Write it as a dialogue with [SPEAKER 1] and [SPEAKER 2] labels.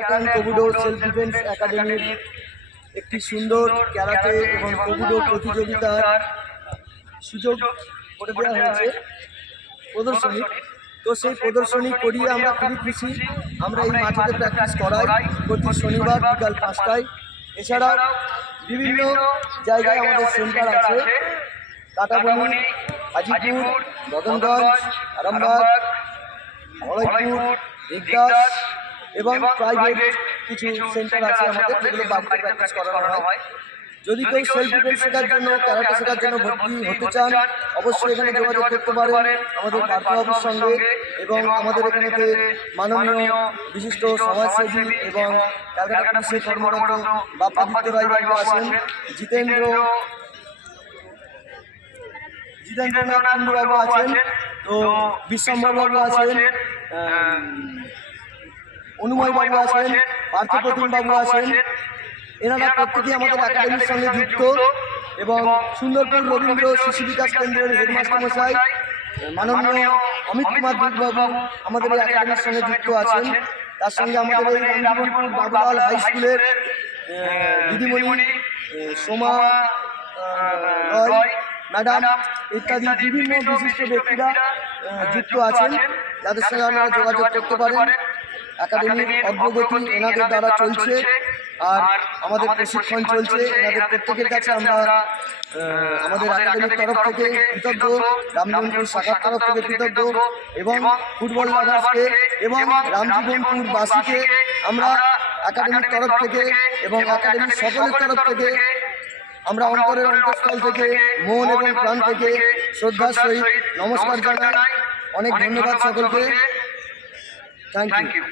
[SPEAKER 1] Karate কবুডো self defence একাডেমির একটি সুন্দর ক্যারাটে এবং কবুডো প্রতিযোগিতার সুযোগ করে দেওয়া হয়েছে। প্রদর্শনী। তো সেই প্রদর্শনী করিয়ে আমরা খুবই খুশি। আমরা এই মাঠেতে প্র্যাকটিস করাই। প্রতি শনিবার বিকাল পাঁচটায়। এছাড়াও বিভিন্ন জায়গায় আমাদের সেন্টার আছে। কাটাবনি হাজিপুর মদনগঞ্জ আরামবাগ মলয়পুর দিগদাস এবং প্রাইভেট কিছু সেন্টার আছে আমাদের যেগুলো বাড়িতে প্র্যাকটিস করানো হয়। যদি কেউ সেলফ ডিফেন্স শেখার জন্য ক্যারাটে শেখার জন্য ভর্তি হতে চান অবশ্যই এখানে যোগাযোগ করতে পারেন। আমাদের পার্থ বাবুর সঙ্গে এবং আমাদের এখানেতে মাননীয় বিশিষ্ট সমাজসেবী এবং ক্যালকাটা পুলিশের কর্মরত বাপ্পাদিত্য রায় বাবু আছেন। জিতেন্দ্র জিতেন্দ্রনাথ কুন্ডু বাবু আছেন। তো বিশ্বম্বর বাবু আছেন। অনুময় বাবু আছেন পার্থপ্রতিম বাবু আছেন এনারা প্রত্যেকেই আমাদের একাডেমির সঙ্গে যুক্ত। এবং সুন্দরপুর রবীন্দ্র শিশু বিকাশ কেন্দ্রের হেডমাস্টার মশাই মাননীয় অমিত কুমার বাবু আমাদের এই একাডেমির সঙ্গে যুক্ত আছেন। তার সঙ্গে আমাদের এই রামজীবনপুর বাবুলাল হাই স্কুলের দিদিমণি সোমা রয় ম্যাডাম ইত্যাদি বিভিন্ন বিশিষ্ট ব্যক্তিরা যুক্ত আছেন। যাদের সঙ্গে আপনারা যোগাযোগ করতে পারেন। একাডেমির অগ্রগতি এনাদের দ্বারা চলছে আর আমাদের প্রশিক্ষণ চলছে এনাদের প্রত্যেকের কাছে আমরা আমাদের একাডেমির তরফ থেকে কৃতজ্ঞ রামজীবনপুর শাখার তরফ থেকে কৃতজ্ঞ এবং ফুটবল লাভার্সকে এবং রামজীবনপুর বাসীকে আমরা একাডেমির তরফ থেকে এবং একাডেমির সকলের তরফ থেকে আমরা অন্তরের অন্তঃস্থল থেকে মন এবং প্রাণ থেকে শ্রদ্ধার সহিত নমস্কার জানাই। অনেক ধন্যবাদ সকলকে। Thank you